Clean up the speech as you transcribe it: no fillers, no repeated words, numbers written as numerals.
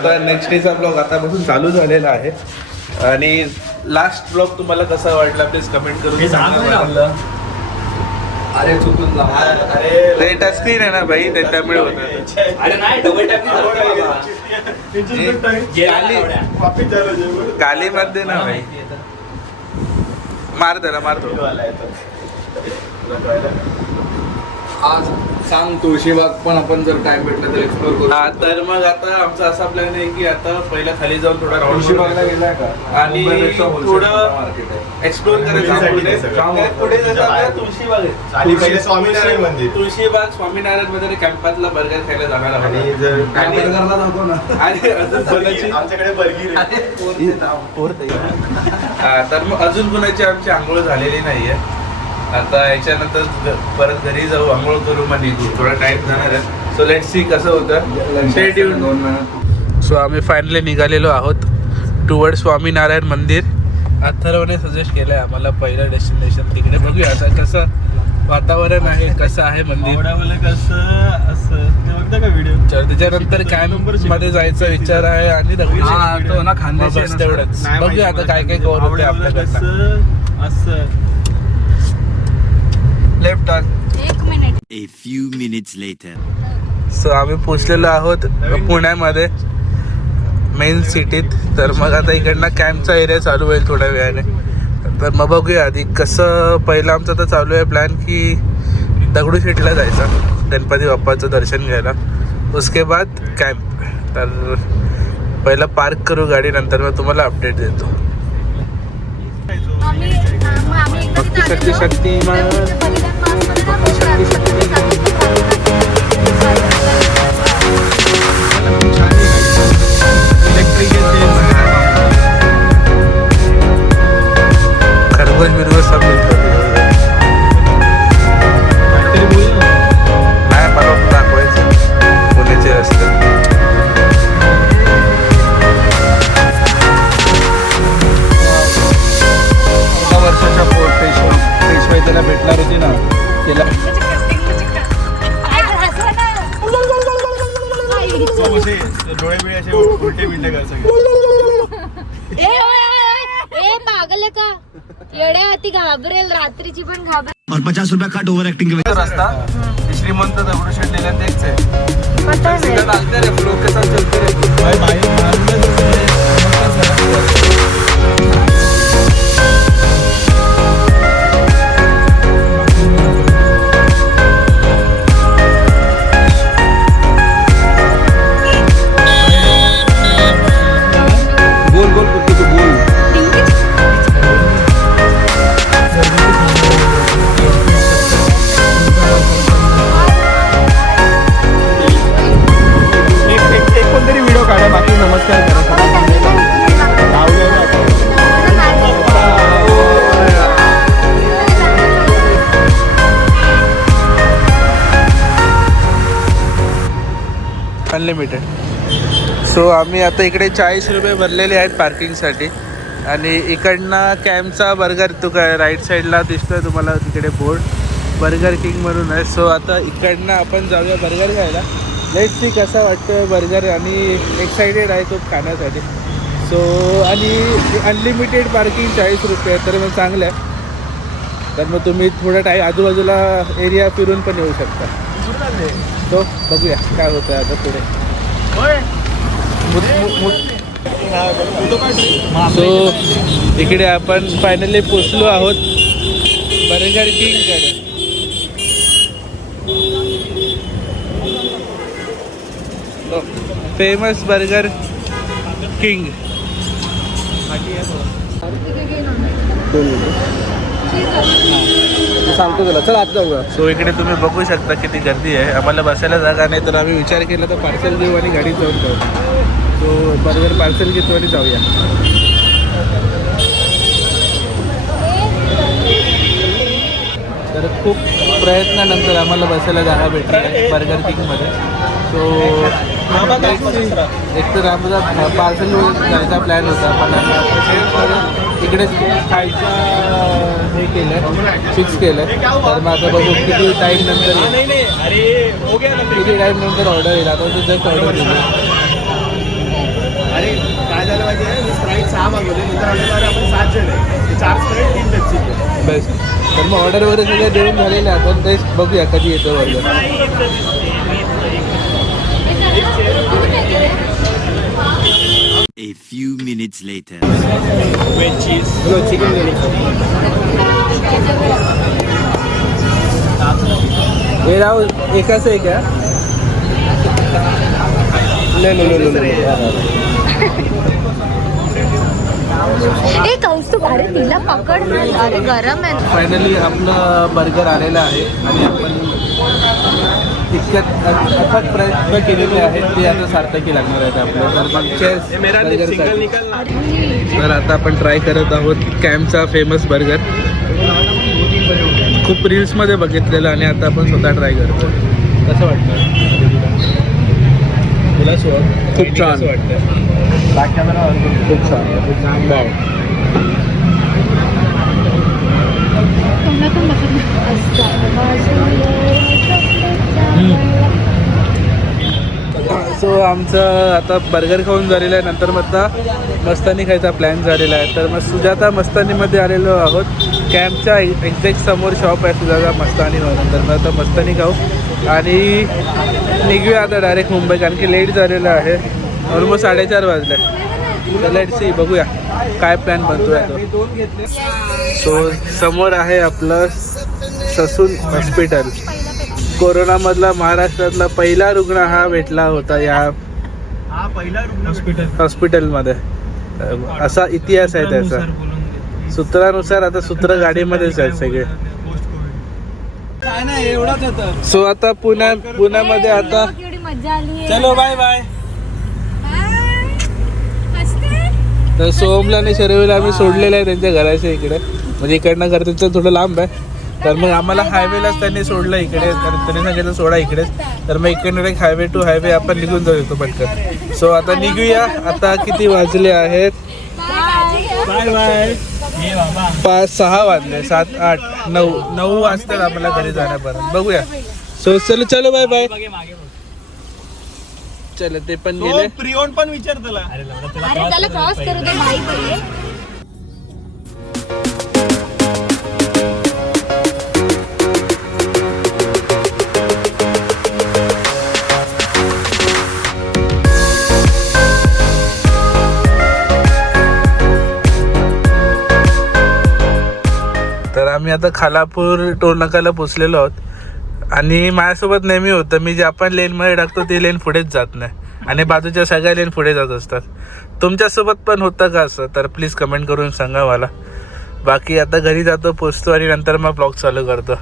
आता next डेचा blog आतापासून चालू झालेला आहे. आणि लास्ट ब्लॉग तुम्हाला कसा वाटला प्लीज कमेंट करून सांगा. अरे चुकून ते टचस्क्रीन आहे ना भाई, त्याच्यामुळे होतं. अरे नाही डबल काली मध्ये ना भाई, मार त्याला मारतो. आज सांग तुळशीबाग पण आपण जर टाइम भेटला तर एक्सप्लोर करू. हा तर मग आता आमचा असा प्लॅन आहे की आता पहिला खाली जाऊन थोडा राऊंड तुळशीबागला गेलाय का? आणि थोडं एक्सप्लोर करायचं. पुढे जायचं आपल्याला तुळशीबाग आहे. आणि पहिले स्वामीनारायण मंदिर, तुळशीबाग स्वामीनारायण मध्ये कॅम्पातला बर्गर खायला जाणार आहोत. आणि जर आणि अजून कोणाची आमच्याकडे बर्गी तर मग अजून कोणाची आमची आंघोळ झालेली नाहीये. आता याच्यानंतर परत घरी जाऊ, आंघोळ करू, मग निघू. थोडा टाइम जाणार आहे. सो लेट्स सी कसं होतं. सो आम्ही फायनली निघालेलो आहोत टुवर्ड स्वामीनारायण मंदिर. अथर्वने सजेस्ट केलंय आम्हाला पहिलं डेस्टिनेशन तिकडे. बघूया आता कसं वातावरण आहे, कसं आहे मंदिर, कसं असं बघता का व्हिडिओ. त्याच्यानंतर कॅम्प मध्ये जायचा विचार आहे. आणि तो ना खानदेशी बस तेवढंच. बघूया आता काय काय कवर होते आपल्याकडनं. असं left turn. A few minutes later. So आम्ही पोचलेलो आहोत पुण्यामध्ये मेन सिटीत. तर मग आता इकडनं कॅम्पचा एरिया चालू होईल थोड्या वेळाने. तर मग बघूया आधी कसं. पहिलं आमचं तर चालू आहे प्लॅन की दगडूशेठला जायचा गणपती बाप्पाचं दर्शन घ्यायला. उसके बाद कॅम्प. तर पहिलं पार्क करू गाडी, नंतर मग तुम्हाला अपडेट देतो. शक्ती शक्ती खरगोश बिरगोश सब मिळतो. नाही मला दाखवायचं पुण्याचे रस्ते. वर्षाच्या पेशवाई त्याला भेटणार होती ना, त्याला डोळे बिळे असे उलटे बिलटे कर सगळे. ए पागल आहे का येड्या, ती घाबरेल रात्रीची पण घाबरेल. और 50 रुपया कट ओवर एक्टिंग के रस्ता श्रीमंत दगडूशेठ दिला तेच आहे. पता नाही. डालते रे फ्लो के साथ चलते रे. गोल गोल करतो तू, गोल. एक कोणतरी व्हिडिओ काढा, बाकी नमस्कार करा. अनलिमिटेड. सो आम्ही आता इकडे 40 रुपये भरलेले आहेत पार्किंगसाठी. आणि इकडनं कॅम्पचा बर्गर तो काय राईट साईडला दिसतोय तुम्हाला तिकडे बोर्ड, बर्गर किंग म्हणून आहे. सो आता इकडनं आपण जाऊया बर्गर खायला. लेट्स सी कसा वाटतोय बर्गर. आणि एक्सायटेड आहे खूप खाण्यासाठी. सो आणि अनलिमिटेड पार्किंग 40 रुपये, तर मग चांगलं आहे. तर मग तुम्ही थोडा टाईम आजूबाजूला एरिया फिरून पण येऊ शकता. सो बघूया काय होतं आता पुढे. सो इकडे आपण फायनली पोचलो आहोत बर्गर किंगकडे. Famous Burger King. सांगतो तुला, चल आता जाऊया. सो इकडे तुम्ही बघू शकता किती गर्दी आहे. आम्हाला बसायला जागा नाही, तर आम्ही विचार केला तर पार्सल घेऊ आणि गाडीत जाऊन जाऊ. सो बर्गर पार्सल घेतो आणि जाऊया. तर खूप प्रयत्नानंतर आम्हाला बसायला जागा भेटली आहे बर्गर किंगमध्ये. सो एक तर आमचा पार्सल जायचा प्लॅन होता, पण इकडेच खायचं हे केलं, फिक्स केलं. तर मग आता बघू किती टाईम नंतर ऑर्डर येईल. आता जस्ट ऑर्डर दिली. मागवले नंतर आमच्याकडे आपण 7 जण आहे 4 स्प्राईट 3 पेप्सी घ्या. बस. तर मग ऑर्डर वगैरे सगळं देऊन झालेलं आहे. आपण तेच बघूया कधी येतो burger. A few minutes later. Veg cheese chicken हे राव एकाच आहे का? ए कौस्तुभ अरे तिला पकड ना. अरे गरम आहे. फायनली आपलं बर्गर आलेलं आहे आणि आपण इतक्यात अथक प्रयत्न केलेले आहेत ते आता सार्थकी लागणार आहेत आपलं. तर मागच्या बर्गरसाठी तर आता आपण ट्राय करत आहोत कॅम्पचा फेमस बर्गर. खूप रील्समध्ये बघितलेलं आणि आता आपण स्वतः ट्राय करतो. कसं वाटतं तुला? खूप छान वाटतं. खूप छान. सो आमचं आता बर्गर खाऊन झालेलं आहे. नंतर मग आता मस्तानी खायचा प्लॅन झालेला आहे. तर मग सुजाता मस्तानीमध्ये आलेलो आहोत. कॅम्पच्या एक्झॅक्ट समोर शॉप आहे सुजाता मस्तानी म्हणून. तर मग आता मस्तानी खाऊ आणि निघूया आता डायरेक्ट मुंबई, कारण की लेट झालेलं आहे. ऑलमोस्ट 4:30 वाजले. तर लेट सी बघूया काय प्लॅन बनतो आहे तो. सो समोर आहे आपलं ससून हॉस्पिटल. कोरोनामधला महाराष्ट्रातला पहिला रुग्ण हा भेटला होता या हा पहिला रुग्ण हॉस्पिटलमध्ये. असा इतिहास आहे त्याचा. सूत्रानुसार आता सूत्र गाडीमध्येच आहेत सगळे. काय नाही एवढाच होतं. सो आता पुण्यामध्ये आता केवढी मजा आली. चलो बाय बाय. तर सोहमला आणि शर्वीला आम्ही सोडलेलं आहे त्यांच्या घराच्या इकडे. म्हणजे इकडनं घर त्यांचं थोडं लांब आहे. तर मग आम्हाला हायवेलाच त्यांनी सोडलं इकडे. कारण त्यांनी सांगितलं सोडा इकडेच. तर मग इकडनं एक हायवे टू हायवे आपण निघून जाऊ शकतो पटकन. सो आता निघूया. आता किती वाजले आहेत? Bye bye. 5-6 वाजले. 7, 8, 9 वाजतात आम्हाला घरी जाण्यापर्यंत. बघूया. सो चलो बाय बाय. चल ते पण गेले. प्रिओन पण विचार त्याला. अरे त्याला क्रॉस करू दे भाई पहिले. तर आम्ही आता खालापूर टोल नाक्याला पोचलेलो आहोत. आणि माझ्यासोबत नेहमी होतं, मी जे आपण लेनमध्ये टाकतो ती लेन पुढेच जात नाही आणि बाजूच्या सगळ्या लेन पुढे जात असतात. तुमच्यासोबत पण होतं का असं? तर प्लीज कमेंट करून सांगा मला. बाकी आता घरी जातो, पोचतो आणि नंतर मग ब्लॉग चालू करतो.